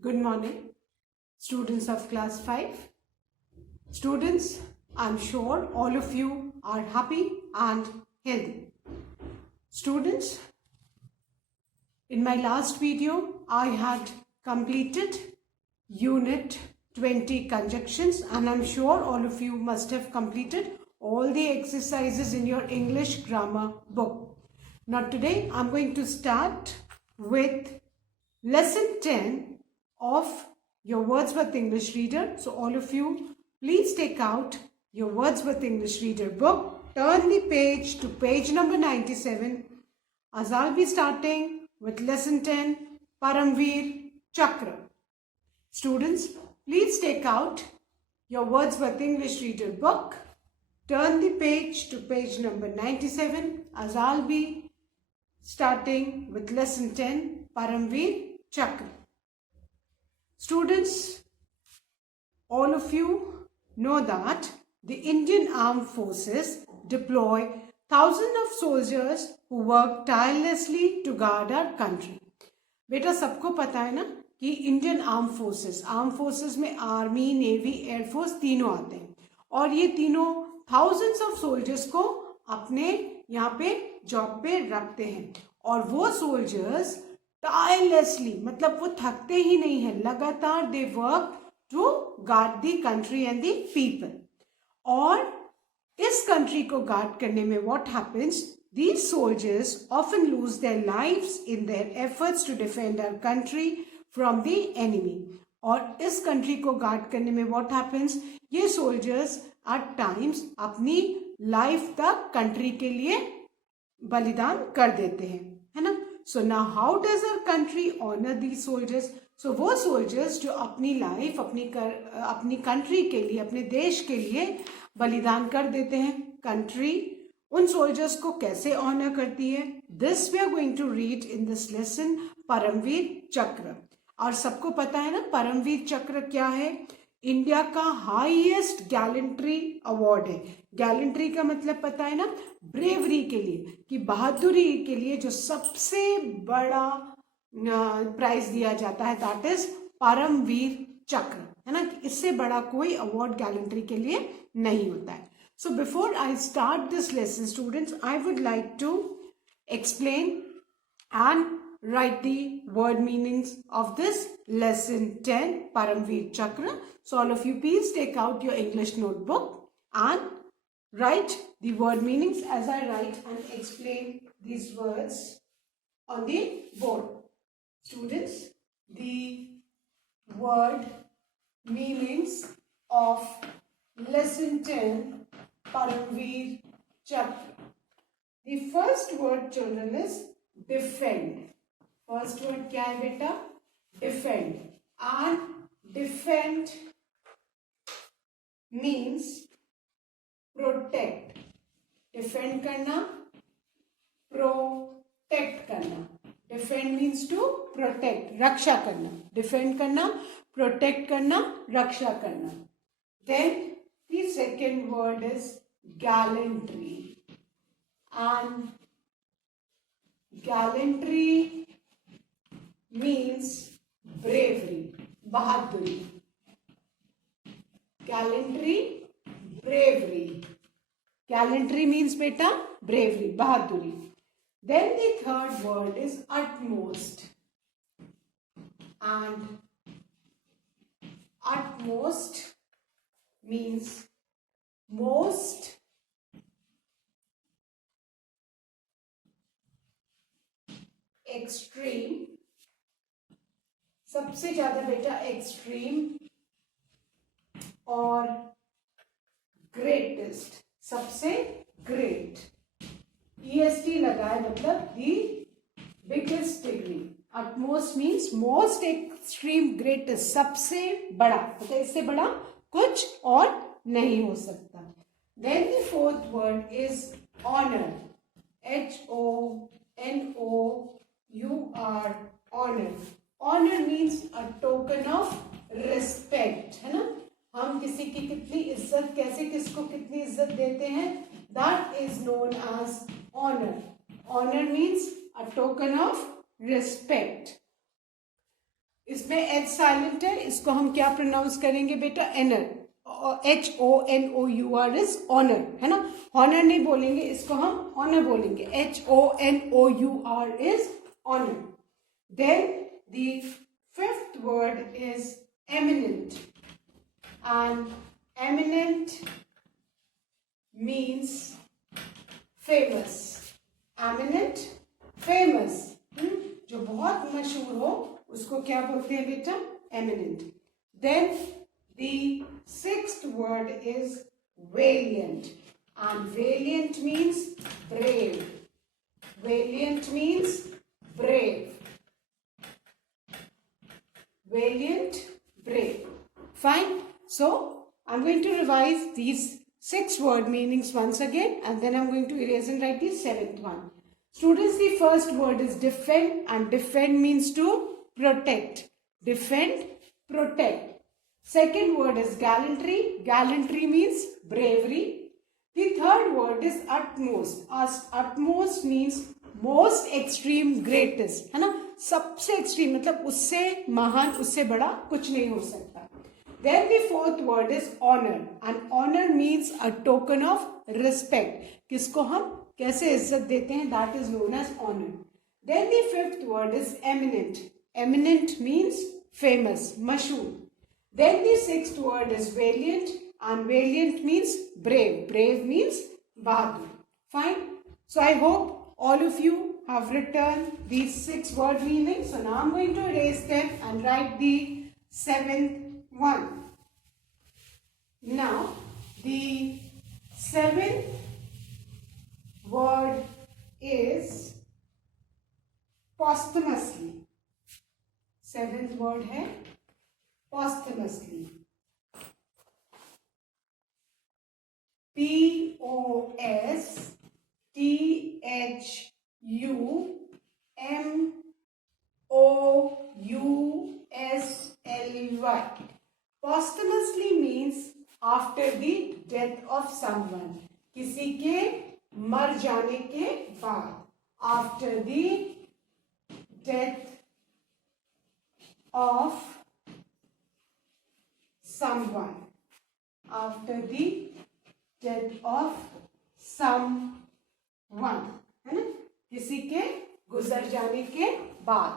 Good morning, students of class 5. Students, I'm sure all of you are happy and healthy. Students, in my last video, I had completed Unit 20 conjunctions, and I'm sure all of you must have completed all the exercises in your English grammar book. Now today, I'm going to start with lesson 10 of your Wordsworth English Reader. So all of you, please take out your Wordsworth English Reader book, turn the page to page number 97, as I'll be starting with lesson 10, Paramveer Chakra. Students, please take out your Wordsworth English Reader book, turn the page to page number 97, as I'll be starting with lesson 10, Paramveer Chakra. Students, all of you know that the Indian Armed Forces deploy thousands of soldiers who work tirelessly to guard our country. बेटा सबको पता है ना कि Indian arm forces में army, navy, air force तीनों आते हैं और ये तीनों थाउजेंड्स ऑफ सोल्जर्स को अपने यहाँ पे जॉब पे रखते हैं और वो सोल्जर्स टायरलेसली मतलब वो थकते ही नहीं है, लगातार they work to guard the country and the people. और इस कंट्री को गार्ड करने में what happens, these soldiers often lose their lives in their efforts to defend our country from the enemy. और इस कंट्री को गार्ड करने में व्हाट हैपेंस, ये सोल्जर्स एट टाइम्स अपनी लाइफ तक कंट्री के लिए बलिदान कर देते हैं, है ना। So now how does our country honor these soldiers? So वो soldiers जो अपनी लाइफ अपनी कंट्री के लिए, अपने देश के लिए बलिदान कर देते हैं, कंट्री उन सोल्जर्स को कैसे ऑनर करती है, this we are going to read in this lesson Paramvir Chakra. और सबको पता है ना परमवीर चक्र क्या है, इंडिया का हाईएस्ट गैलेंट्री अवार्ड है। गैलेंट्री का मतलब पता है ना, ब्रेवरी के लिए, कि बहादुरी के लिए जो सबसे बड़ा प्राइज दिया जाता है, दैट इज परमवीर चक्र, है ना। इससे बड़ा कोई अवार्ड गैलेंट्री के लिए नहीं होता है। So before I start this lesson, students, I would like to explain and write the word meanings of this lesson 10, Paramveer Chakra. So all of you please take out your English notebook and write the word meanings as I write and explain these words on the board. Students, the word meanings of lesson 10, Paramveer Chakra. The first word, children, is defend. First word क्या है बेटा, defend. And defend means protect. Defend करना, protect करना. Defend means to protect, रक्षा करना. Defend करना, protect करना, रक्षा करना. Then the second word is gallantry, and gallantry means bravery, bahaduri. Gallantry, bravery. Gallantry means beta bravery, bahaduri. Then the third word is utmost, and utmost means most, extreme, सबसे ज्यादा बेटा extreme, और greatest, सबसे great. EST लगाए मतलब the biggest degree. utmost means most extreme, greatest, सबसे बड़ा, मतलब इससे बड़ा कुछ और नहीं हो सकता। Then the fourth word is honor, HONOUR, honor. Honor means a token of respect, है ना। हम किसी की कितनी इज्जत, कैसे किसको कितनी इज्जत देते हैं, that is known as honor. Honor means a token of respect. इसमें एच साइलेंट है, इसको हम क्या प्रोनाउंस करेंगे बेटा? एनर. HONOUR इज ऑनर, है ना. ऑनर नहीं बोलेंगे, इसको हम ऑनर बोलेंगे. HONOUR is honour. Then the fifth word is eminent. And eminent means famous. Eminent, famous. जो बहुत मशहूर हो उसको क्या बोलते हैं बेटा? Eminent. Then the sixth word is valiant. And valiant means brave. Valiant means brave. Valiant, brave. Fine. So I'm going to revise these 6 word meanings once again, and then I'm going to erase and write the 7th one. Students, the first word is defend, and defend means to protect. Defend, protect. Second word is gallantry. Gallantry means bravery. The third word is utmost. Utmost means most extreme, greatest, है ना. सबसे extreme मतलब उससे महान, उससे बड़ा कुछ नहीं हो सकता. Then the fourth word is honor, and honor means a token of respect. किसको हम कैसे इज्जत देते हैं, that is known as honor. Then the fifth word is eminent. Eminent means famous, मशहूर. Then the sixth word is valiant, and valiant means brave. Brave means Bahadur. Fine. So I hope all of you have written these 6 word meanings. So now I'm going to erase them and write the 7th one. Now the 7th word is posthumously. 7th word है posthumously. POSTHUMOUSLY. Posthumously means after the death of someone. किसी के मर जाने के बाद. After the death of someone. After the death of someone. है ना, किसी के गुजर जाने के बाद.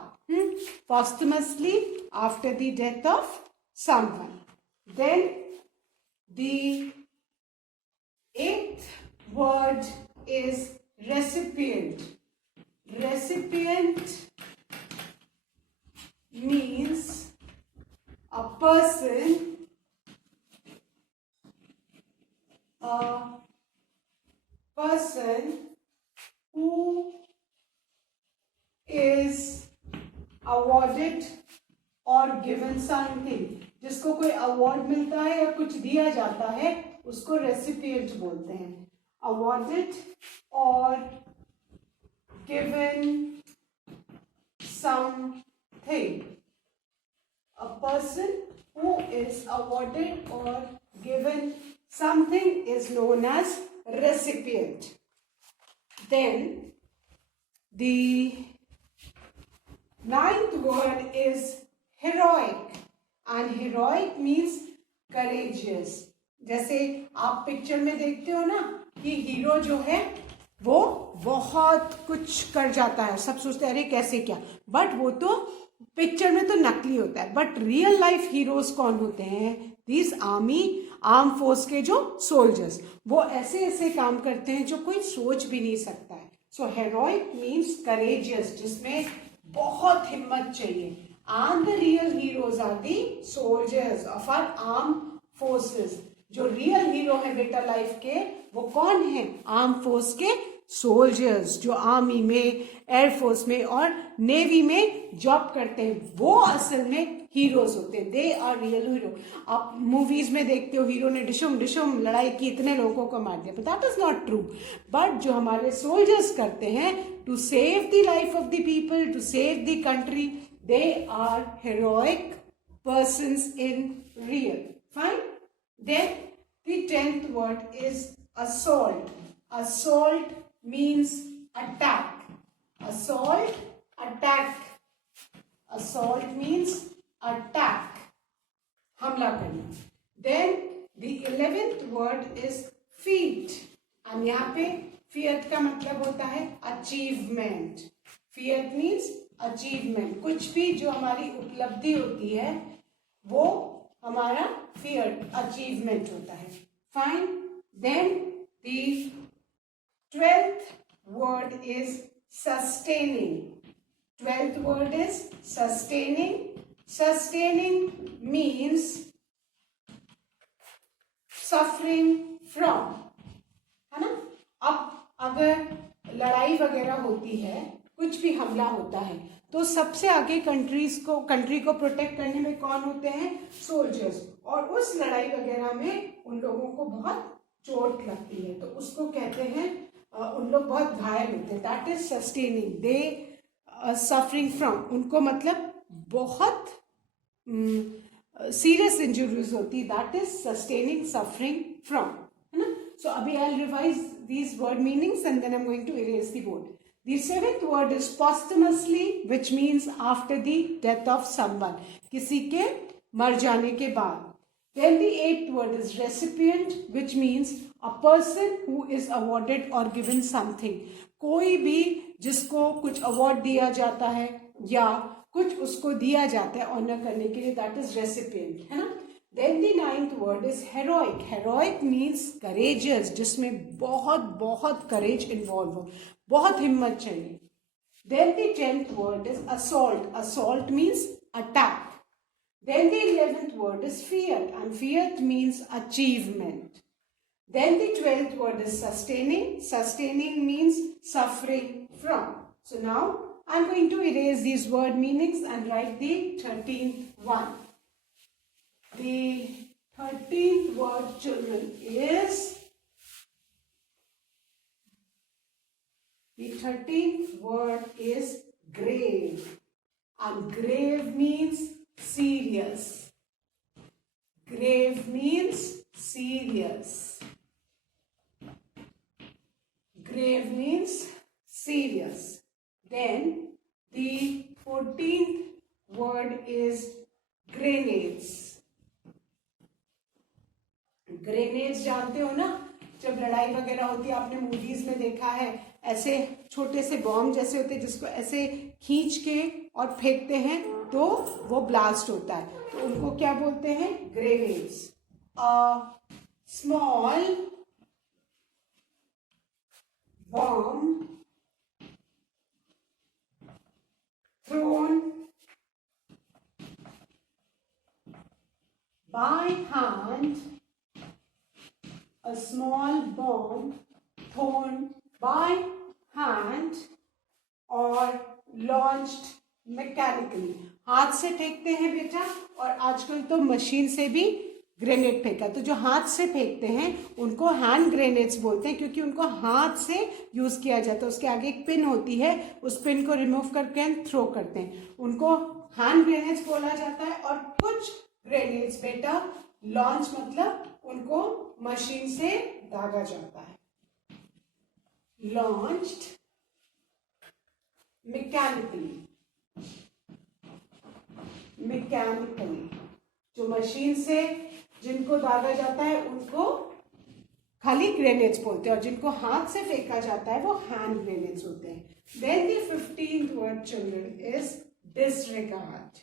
Posthumously after the death of someone. Then the 8th word is recipient. Recipient means a person who is awarded or given something. जिसको कोई अवार्ड मिलता है या कुछ दिया जाता है उसको रेसिपिएंट बोलते हैं. अवॉर्डेड और given something. A person who is awarded or given something is known as recipient. Then the 9th word is heroic, and heroic means courageous. जैसे आप पिक्चर में देखते हो ना कि हीरो जो है वो बहुत कुछ कर जाता है, सब सोचते हैं अरे कैसे क्या, बट वो तो पिक्चर में तो नकली होता है. बट रियल लाइफ हीरोज कौन होते हैं? दिस आर्म फोर्स के जो सोल्जर्स, वो ऐसे ऐसे काम करते हैं जो कोई सोच भी नहीं सकता है. सो हेरोइक मीन्स करेजियस, जिसमें बहुत हिम्मत चाहिए. And the real heroes are the soldiers of our arm forces. जो रियल हीरो है बेटा लाइफ के, वो कौन है? आर्म फोर्स के सोल्जर्स, जो आर्मी में, एयरफोर्स में और नेवी में जॉब करते हैं, वो असल में हीरोज होते हैं. They are real hero. आप मूवीज में देखते हो हीरो ने डिशुम डिशुम लड़ाई की, इतने लोगों को मार दिया, but that is not true. But जो हमारे सोल्जर्स करते हैं to save the life of the people, to save the country, they are heroic persons in real. Fine. Then the 10th word is assault. Assault means attack. Assault, attack. Assault means attack, हमला करना. Then the 11th word is feat. और यहाँ पे फियत का मतलब होता है achievement. फियत means achievement. कुछ भी जो हमारी उपलब्धि होती है वो हमारा फियत अचीवमेंट होता है. Fine. Then the 12th word is sustaining. 12th word is sustaining. Sustaining means suffering from, है ना. अब अगर लड़ाई वगैरह होती है, कुछ भी हमला होता है, तो सबसे आगे कंट्री को प्रोटेक्ट करने में कौन होते हैं? सोल्जर्स. और उस लड़ाई वगैरह में उन लोगों को बहुत चोट लगती है, तो उसको कहते हैं उन लोग बहुत घायल होते हैं. That is sustaining. They suffering from, उनको मतलब बहुत सीरियस इंजुरीज होती. That is sustaining suffering from, है ना. सो अभी I revise these word meanings and then I am going to erase the board. The 7th word is posthumously, which means after the death of someone, किसी के मर जाने के बाद. Then the 8th word is recipient, which means a person who is awarded or given something. कोई भी जिसको कुछ अवार्ड दिया जाता है या कुछ उसको दिया जाता है ऑनर करने के लिए, that is recipient, है ना. Then the 9th word is heroic. Heroic means courageous, जिसमें बहुत बहुत courage involved हो, बहुत हिम्मत चाहिए. Then the 10th word is assault. Assault means attack. Then the 11th word is fiat, and fiat means achievement. Then the 12th word is sustaining. Sustaining means suffering from. So now I'm going to erase these word meanings and write the 13th one. The 13th word, children, is, the 13th word is grave. And grave means serious. Grave means serious. Grave means serious. Then the 14th word is grenades. Grenades जानते हो ना, जब लड़ाई वगैरह होती है, आपने movies में देखा है, ऐसे छोटे से बॉम्ब जैसे होते हैं जिसको ऐसे खींच के और फेंकते हैं तो वो ब्लास्ट होता है, तो उनको क्या बोलते हैं? Grenades. Small bomb thrown by hand, a small bomb thrown by hand or launched mechanically. हाथ से फेंकते हैं बेटा, और आजकल तो मशीन से भी ग्रेनेड फेंका. तो जो हाथ से फेंकते हैं उनको हैंड ग्रेनेड्स बोलते हैं, क्योंकि उनको हाथ से यूज किया जाता है. उसके आगे एक पिन होती है, उस पिन को रिमूव करके थ्रो करते हैं, उनको हैंड ग्रेनेड्स बोला जाता है. और कुछ ग्रेनेड्स बेटा लॉन्च मतलब उनको मशीन से दागा जाता है. Launched mechanically. जो मशीन से जिनको दागा जाता है उनको खाली ग्रेनेड्स बोलते हैं, और जिनको हाथ से फेंका जाता है वो हैंड ग्रेनेड्स होते हैं. Then the 15th word, children, is disregard.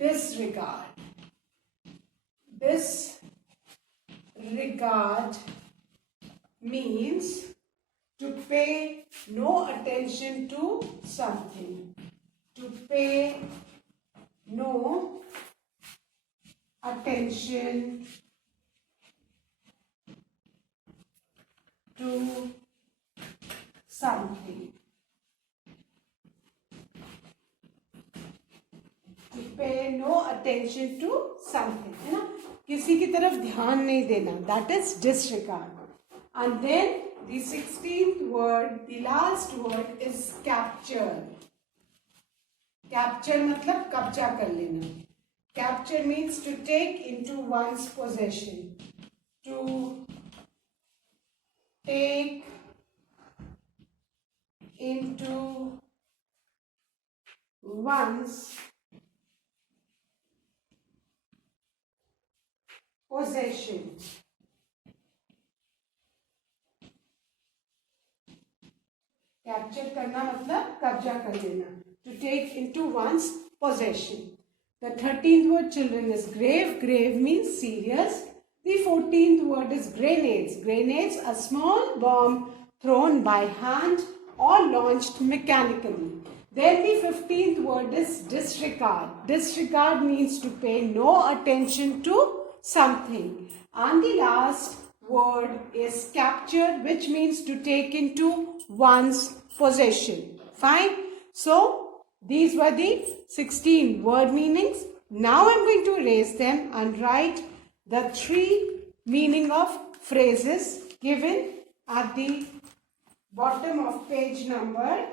Disregard. Disregard means to pay no attention to something. To pay no attention to something. To pay no attention to something, है ना, किसी की तरफ ध्यान नहीं देना. That is disregard. And then the 16th word, the last word, is capture. Capture मतलब कब्जा कर लेना. Capture means to take into one's possession. To take into one's possession. Capture करना मतलब कब्जा कर लेना. To take into one's possession. The 13th word, children, is grave. Grave means serious. The 14th word is grenades. Grenades, a small bomb thrown by hand or launched mechanically. Then the 15th word is disregard. Disregard means to pay no attention to something. And the last word is capture, which means to take into one's possession. Fine. So, these were the 16 word meanings. Now I am going to erase them and write the 3 meaning of phrases given at the bottom of page number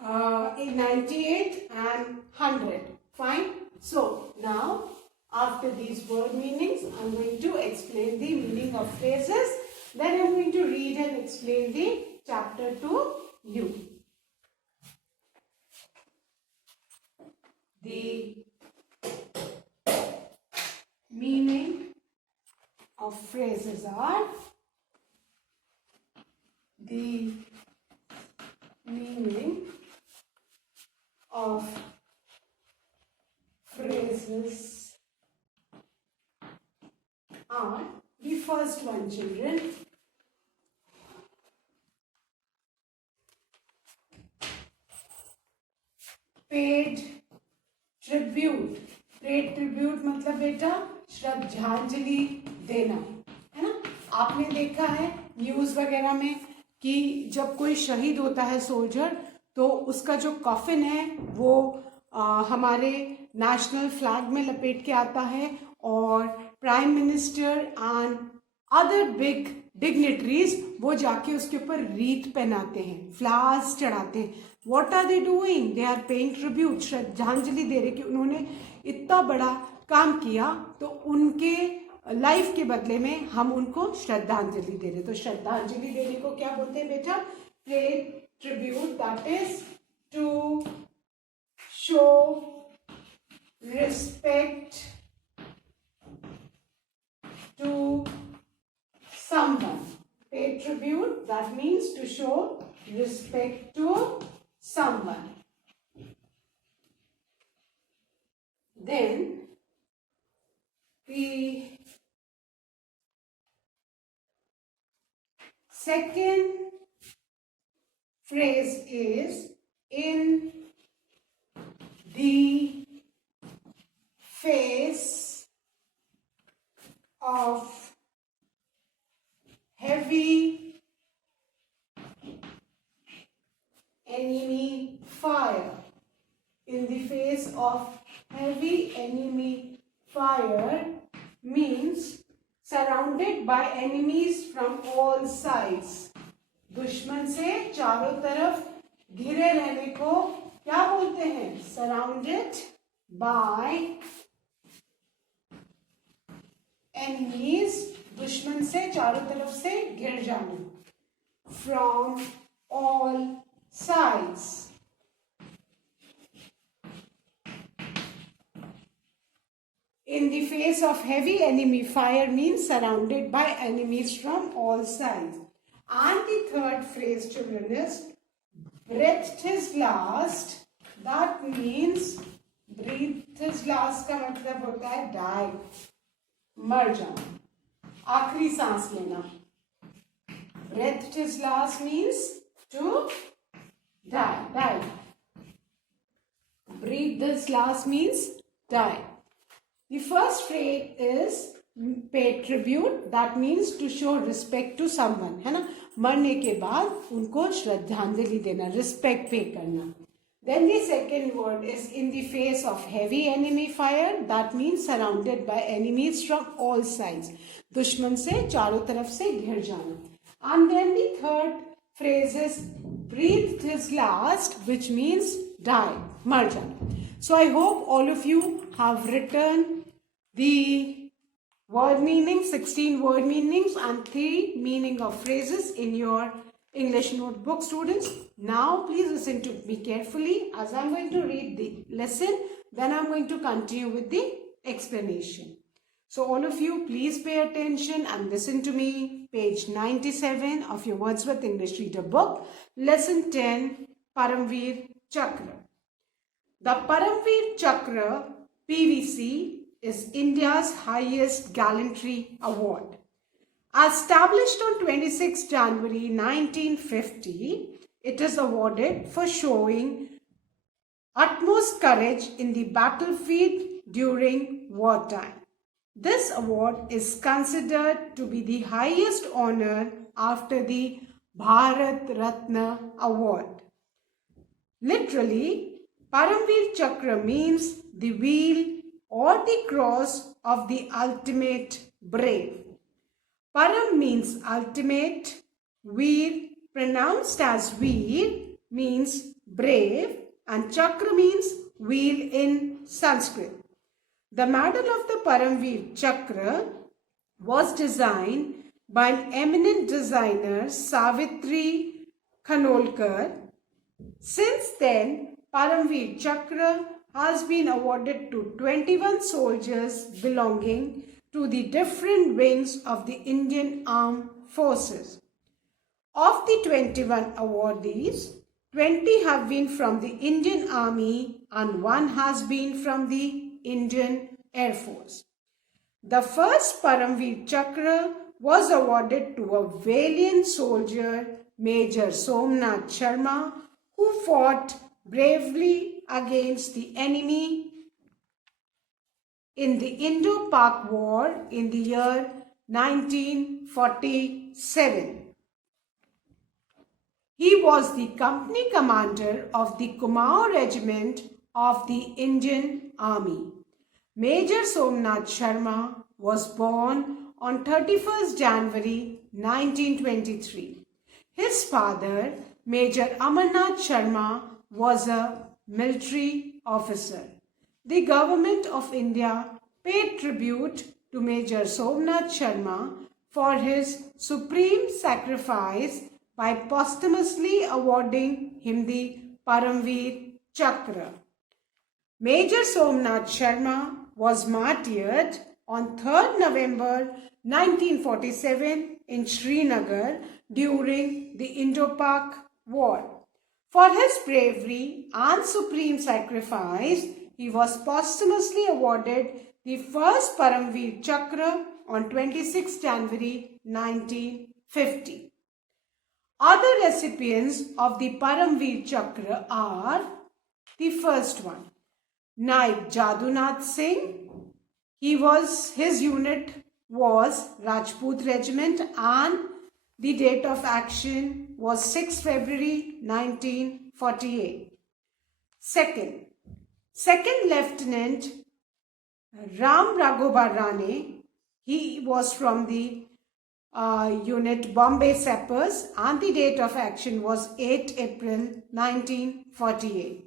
98 and 100. Fine. So, now after these word meanings, I am going to explain the meaning of phrases. Then I am going to read and explain the chapter to you. The meaning of phrases are the meaning of phrases are the first one, children. Paid tribute. Paid tribute मतलब बेटा श्रद्धांजलि देना, है ना. आपने देखा है news वगैरह में कि जब कोई शहीद होता है सोल्जर, तो उसका जो कॉफिन है वो हमारे नेशनल फ्लैग में लपेट के आता है और prime minister and other big dignitaries वो जाके उसके ऊपर रीत पहनाते हैं, फ्लावर्स चढ़ाते हैं. What are they doing? They are paying tribute. श्रद्धांजलि दे रहे कि उन्होंने इतना बड़ा काम किया, तो उनके लाइफ के बदले में हम उनको श्रद्धांजलि दे रहे. तो श्रद्धांजलि देने को क्या बोलते हैं बेटा? Pay tribute. That is to show respect to someone. Pay tribute. That means to show respect to someone. Then the second phrase is in the face of heavy enemy fire. In the face of heavy enemy fire means surrounded by enemies from all sides. दुश्मन से चारों तरफ घिरे रहने को क्या बोलते हैं? Surrounded by enemies. दुश्मन से चारों तरफ से घिर जाना. From all sides. In the face of heavy enemy fire means surrounded by enemies from all sides. And the third phrase, children, is breathed his last. That means breathed his last का मतलब होता है die, मर जाना, आखिरी सांस लेना. Breathed his last means to die. Breathed his last means die. The first phrase is pay tribute. That means to show respect to someone, है ना. मरने के बाद उनको श्रद्धांजलि देना, respect pay करना. Then the second word is in the face of heavy enemy fire. That means surrounded by enemies from all sides. दुश्मन से चारों तरफ से घिर जाना. And then the third phrase is breathed his last, which means die, मर जाना. So I hope all of you have written the word meanings, 16 word meanings and 3 meaning of phrases in your English notebook, students. Now please listen to me carefully as I am going to read the lesson. Then I am going to continue with the explanation. So all of you, please pay attention and listen to me. Page 97 of your Wordsworth English Reader book, Lesson 10, Paramveer Chakra. The Paramveer Chakra, PVC, is India's highest gallantry award. Established on 26 January 1950, it is awarded for showing utmost courage in the battlefield during wartime. This award is considered to be the highest honor after the Bharat Ratna Award. Literally, Paramveer Chakra means the wheel or the cross of the ultimate brave. Param means ultimate, Veer, pronounced as Veer, means brave, and Chakra means wheel in Sanskrit. The medal of the Paramveer Chakra was designed by an eminent designer, Savitri Khanolkar. Since then, Paramveer Chakra has been awarded to 21 soldiers belonging to the different wings of the Indian Armed Forces. Of the 21 awardees, 20 have been from the Indian Army and 1 has been from the Indian Air Force. The first Paramveer Chakra was awarded to a valiant soldier, Major Somnath Sharma, who fought bravely against the enemy in the Indo-Pak War in the year 1947. He was the company commander of the Kumaon Regiment of the Indian Army. Major Somnath Sharma was born on 31st January 1923. His father, Major Amarnath Sharma, was a military officer. The government of India paid tribute to Major Somnath Sharma for his supreme sacrifice by posthumously awarding him the Paramveer Chakra. Major Somnath Sharma was martyred on 3rd November 1947 in Srinagar during the Indo-Pak War. For his bravery and supreme sacrifice, he was posthumously awarded the first Paramveer Chakra on 26 January 1950. Other recipients of the Paramveer Chakra are the first one, Naik Jadunath Singh. His unit was Rajput Regiment and the date of action was 6 February 1948. Second Lieutenant Ram Raghobar Rane. He was from the unit Bombay Sappers and the date of action was 8 April 1948.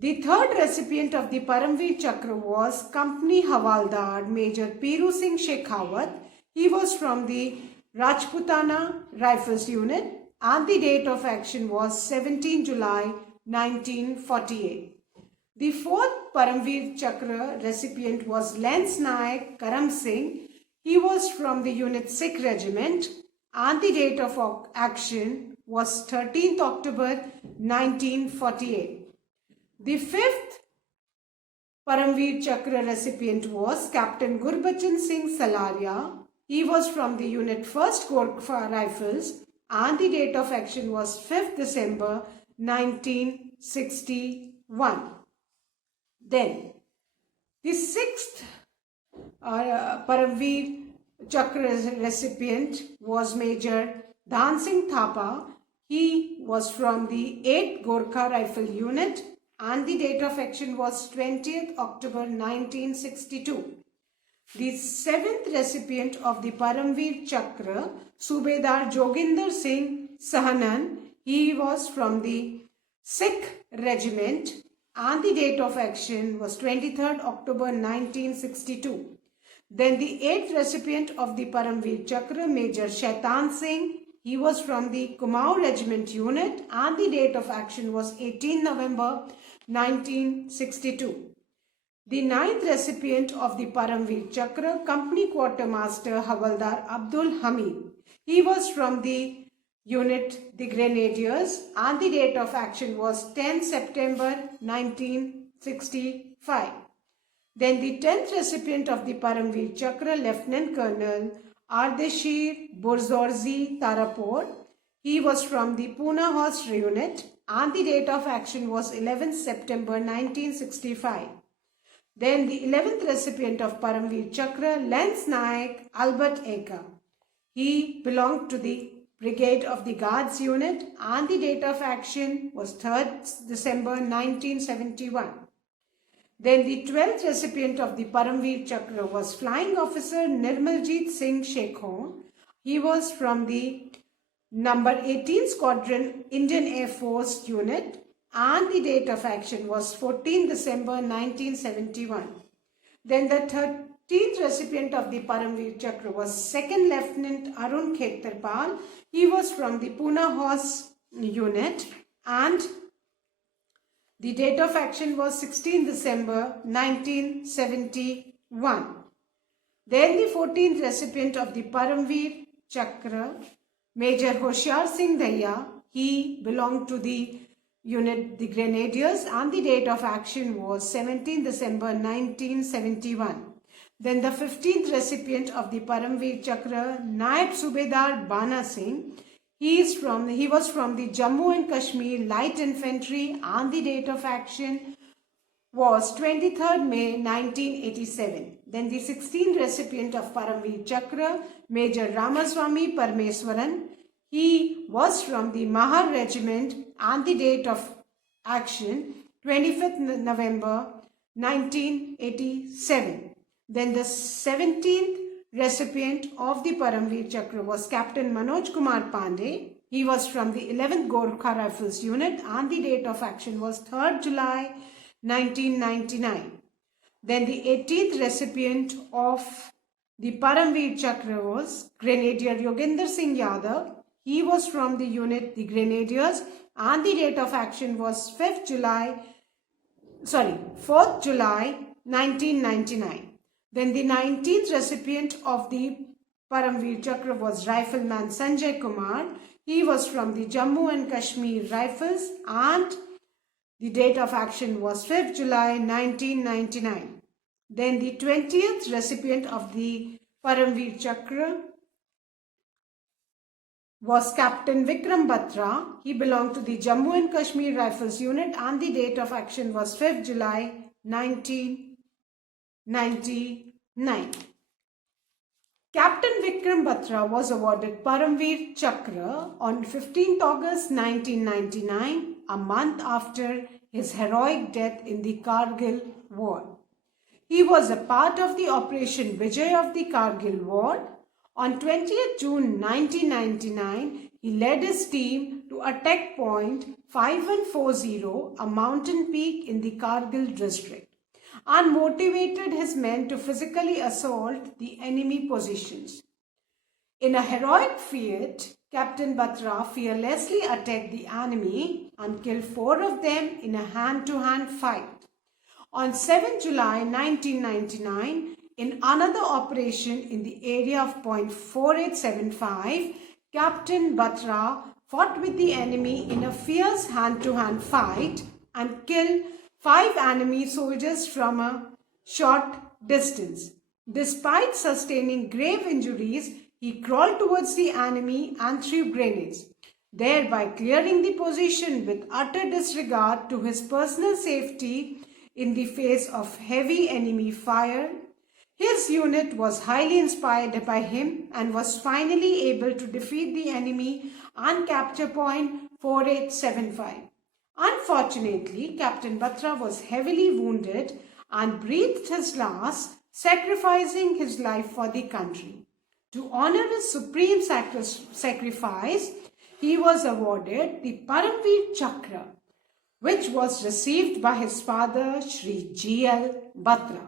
The third recipient of the Paramveer Chakra was Company Havaldar Major Piru Singh Shekhawat. He was from the Rajputana Rifles unit and the date of action was 17 July 1948. The fourth Paramveer Chakra recipient was Lance Naik Karam Singh. He was from the unit Sikh Regiment and the date of action was 13th October 1948. The fifth Paramveer Chakra recipient was Captain Gurbachan Singh Salaria. He was from the unit 1st Gorkha Rifles and the date of action was 5th December 1961. Then, the sixth Paramveer Chakra recipient was Major Dhan Singh Thapa. He was from the 8th Gorkha Rifle Unit and the date of action was 20th October 1962. The seventh recipient of the Paramveer Chakra, Subedar Joginder Singh Sahanan. He was from the Sikh Regiment and the date of action was 23rd October 1962. Then the eighth recipient of the Paramveer Chakra, Major Shaitan Singh. He was from the Kumaon Regiment unit and the date of action was 18 November 1962. The ninth recipient of the Paramveer Chakra, Company Quartermaster Havaldar Abdul Hamid. He was from the unit the Grenadiers and the date of action was 10 September 1965. Then the 10th recipient of the Paramveer Chakra, Lieutenant Colonel Ardeshir Burzorzi Tarapur. He was from the Pune Horse unit and the date of action was 11 September 1965. Then the 11th recipient of Paramveer Chakra, Lance Naik Albert Eka. He belonged to the Brigade of the Guards unit and the date of action was 3rd December 1971. Then the 12th recipient of the Paramveer Chakra was Flying Officer Nirmaljeet Singh Shekhon. He was from the number 18 Squadron Indian Air Force unit and the date of action was 14 December 1971. Then the 13th recipient of the Paramveer Chakra was 2nd Lieutenant Arun Khetarpal. He was from the Pune Horse unit and the date of action was 16 December 1971. Then the 14th recipient of the Paramveer Chakra, Major Hoshiar Singh Daya. He belonged to the unit the Grenadiers and the date of action was 17 December 1971. Then the 15th recipient of the Paramveer Chakra, Naib Subedar Bana Singh. He was from the Jammu and Kashmir Light Infantry and the date of action was 23rd May 1987. Then the 16th recipient of Paramveer Chakra, Major Ramaswamy Parmeswaran. He was from the Mahar Regiment and the date of action 25th November 1987. Then the 17th recipient of the Paramveer Chakra was Captain Manoj Kumar Pandey. He was from the 11th Gorkha Rifles unit and the date of action was 3rd July 1999. Then the 18th recipient of the Paramveer Chakra was Grenadier Yogendra Singh Yadav. He was from the unit the Grenadiers and the date of action was 4th July 1999. Then the 19th recipient of the Paramveer Chakra was Rifleman Sanjay Kumar. He was from the Jammu and Kashmir Rifles and the date of action was 5th July 1999. Then the 20th recipient of the Paramveer Chakra was Captain Vikram Batra. He belonged to the Jammu and Kashmir Rifles unit and the date of action was 5th July 1999. Captain Vikram Batra was awarded Paramveer Chakra on 15th August 1999, a month after his heroic death in the Kargil War. He was a part of the Operation Vijay of the Kargil War. On 20th June 1999, he led his team to attack point 5140, a mountain peak in the Kargil district, and motivated his men to physically assault the enemy positions. In a heroic feat, Captain Batra fearlessly attacked the enemy and killed 4 of them in a hand-to-hand fight. On 7 July 1999, in another operation in the area of point 4875, Captain Batra fought with the enemy in a fierce hand-to-hand fight and killed 5 enemy soldiers from a short distance. Despite sustaining grave injuries, he crawled towards the enemy and threw grenades, thereby clearing the position with utter disregard to his personal safety in the face of heavy enemy fire. His unit was highly inspired by him and was finally able to defeat the enemy and capture point 4875. Unfortunately, Captain Batra was heavily wounded and breathed his last, sacrificing his life for the country. To honor his supreme sacrifice, he was awarded the Paramveer Chakra, which was received by his father Shri G.L. Batra.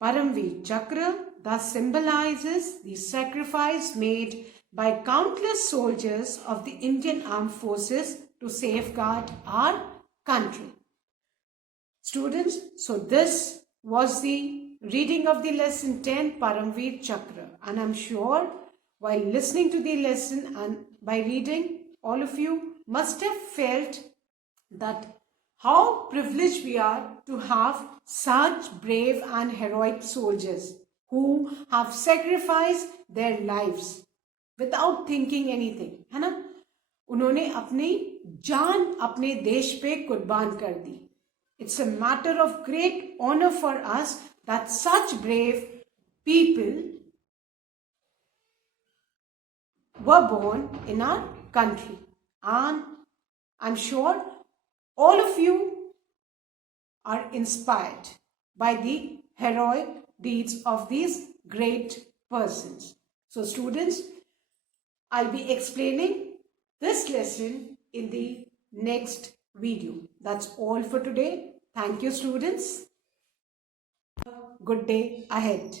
Paramveer Chakra thus symbolizes the sacrifice made by countless soldiers of the Indian Armed Forces to safeguard our country. Students, so this was the reading of the lesson 10 Paramveer Chakra, and I'm sure while listening to the lesson and by reading, all of you must have felt that how privileged we are to have such brave and heroic soldiers who have sacrificed their lives without thinking anything, है ना? उन्होंने अपनी जान अपने देश पे कुर्बान कर दी. It's a matter of great honor for us that such brave people were born in our country. And I'm sure all of you are inspired by the heroic deeds of these great persons. So students, I'll be explaining this lesson in the next video. That's all for today. Thank you, students. Good day ahead.